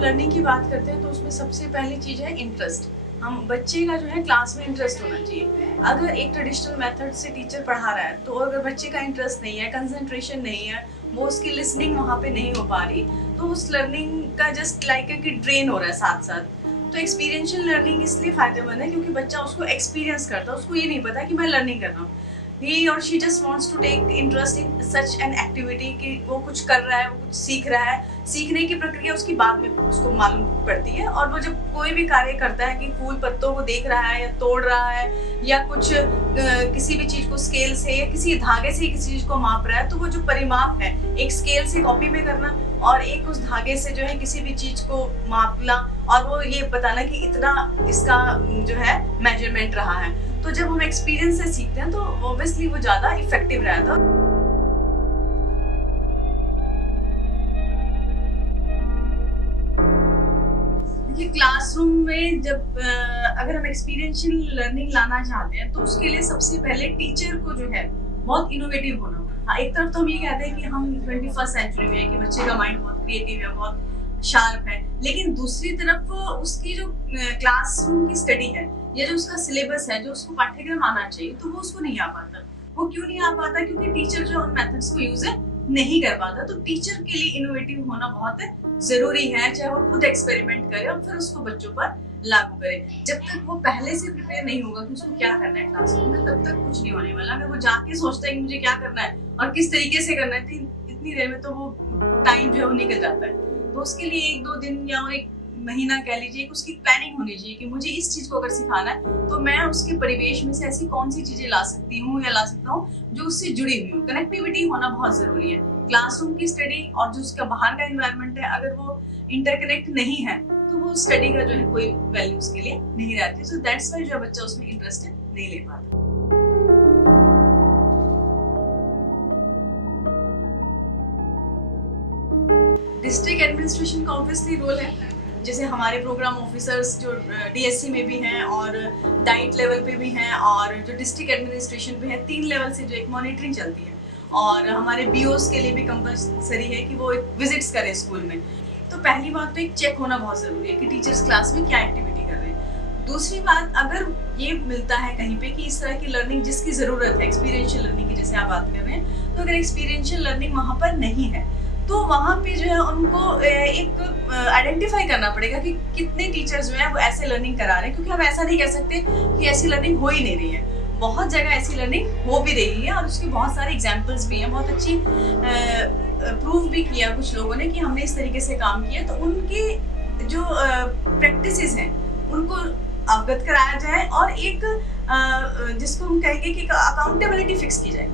Learning की बात करते हैं तो उसमें सबसे पहली चीज़ है इंटरेस्ट। हम बच्चे का जो है क्लास में इंटरेस्ट होना चाहिए। अगर एक ट्रेडिशनल मेथड से टीचर पढ़ा रहा है तो अगर बच्चे का इंटरेस्ट नहीं है, कंसंट्रेशन नहीं है, वो उसकी लिसनिंग वहाँ पे नहीं हो पा रही, तो उस लर्निंग का जस्ट लाइक है कि ड्रेन हो रहा है साथ साथ। तो एक्सपीरियंशियल लर्निंग इसलिए फ़ायदेमंद है क्योंकि बच्चा उसको एक्सपीरियंस करता है, उसको ये नहीं पता कि मैं लर्निंग कर रहा हूँ। he or she just wants to take interest in such an activity कि वो कुछ कर रहा है, वो कुछ सीख रहा है। सीखने की प्रक्रिया उसकी बाद में उसको मालूम पड़ती है, और वो जब कोई भी कार्य करता है कि फूल पत्तों को देख रहा है या तोड़ रहा है या कुछ किसी भी चीज़ को स्केल से या किसी धागे से किसी चीज़ को माप रहा है, तो वो जो परिमाप है, एक स्केल से कॉपी में करना और एक उस धागे से जो है किसी भी चीज़ को मापना और वो ये बताना कि इतना इसका जो है मेजरमेंट रहा है। तो जब हम एक्सपीरियंस से सीखते हैं तो ऑब्वियसली वो ज़्यादा इफेक्टिव रहता है। देखिए, क्लासरूम में जब अगर हम एक्सपीरियंशियल लर्निंग लाना चाहते हैं तो उसके लिए सबसे पहले टीचर को जो है बहुत इनोवेटिव होना होगा। एक तरफ तो हम ये कहते हैं कि हम 21st सेंचुरी में है कि बच्चे का माइंड बहुत क्रिएटिव है, बहुत शार्प है, लेकिन दूसरी तरफ उसकी जो क्लासरूम की स्टडी है या जो उसका सिलेबस है, जो उसको पाठ्यक्रम आना चाहिए, तो वो उसको नहीं आ पाता। वो क्यों नहीं आ पाता? क्योंकि टीचर जो उन मेथड्स को यूज नहीं कर पाता। तो टीचर के लिए इनोवेटिव होना बहुत जरूरी है, चाहे वो खुद एक्सपेरिमेंट करे और फिर उसको बच्चों पर लागू करे। जब तक वो पहले से प्रिपेयर नहीं होगा कि उसको क्या करना है क्लासरूम में, तब तक कुछ नहीं होने वाला। अगर वो जाके सोचता है कि मुझे क्या करना है और किस तरीके से करना है, तो इतनी देर में तो वो टाइम जो है वो निकल जाता है। तो उसके लिए 1-2 दिन या एक महीना कह लीजिए कि उसकी प्लानिंग होनी चाहिए कि मुझे इस चीज को अगर सिखाना है तो मैं उसके परिवेश में से ऐसी कौन सी चीजें ला सकती हूँ या ला सकता हूँ जो उससे जुड़ी हुई हो। कनेक्टिविटी होना बहुत जरूरी है। क्लासरूम की स्टडी और जो उसका बाहर का एनवायरनमेंट है, अगर वो इंटरकनेक्ट नहीं है तो वो स्टडी का जो है कोई वैल्यू उसके लिए नहीं रहती। सो दैट्स व्हाई जो बच्चा उसमें इंटरेस्ट नहीं ले पाता। डिस्ट्रिक्ट एडमिनिस्ट्रेशन का ऑब्वियसली रोल है। जैसे हमारे प्रोग्राम ऑफिसर्स जो डीएससी में भी हैं और डाइट लेवल पे भी हैं और जो डिस्ट्रिक्ट एडमिनिस्ट्रेशन पे है, 3 लेवल से जो एक मॉनिटरिंग चलती है, और हमारे बीओस के लिए भी कंपलसरी है कि वो एक विजिट्स करें स्कूल में। तो पहली बात तो एक चेक होना बहुत ज़रूरी है कि टीचर्स क्लास में क्या एक्टिविटी कर रहे हैं। दूसरी बात, अगर ये मिलता है कहीं पे कि इस तरह की लर्निंग जिसकी ज़रूरत है, एक्सपीरियंशियल लर्निंग की जैसे आप बात कर रहे हैं, तो अगर एक्सपीरियंशियल लर्निंग वहाँ पर नहीं है तो वहाँ पे जो है उनको एक आइडेंटिफाई करना पड़ेगा कि कितने टीचर्स जो है वो ऐसे लर्निंग करा रहे हैं, क्योंकि हम ऐसा नहीं कह सकते कि ऐसी लर्निंग हो ही नहीं रही है। बहुत जगह ऐसी लर्निंग हो भी रही है और उसके बहुत सारे एग्जांपल्स भी हैं, बहुत अच्छी प्रूव भी किया कुछ लोगों ने कि हमने इस तरीके से काम किया। तो उनके जो प्रैक्टिसेस हैं उनको अवगत कराया जाए और एक जिसको हम कहेंगे कि अकाउंटेबिलिटी फिक्स की जाए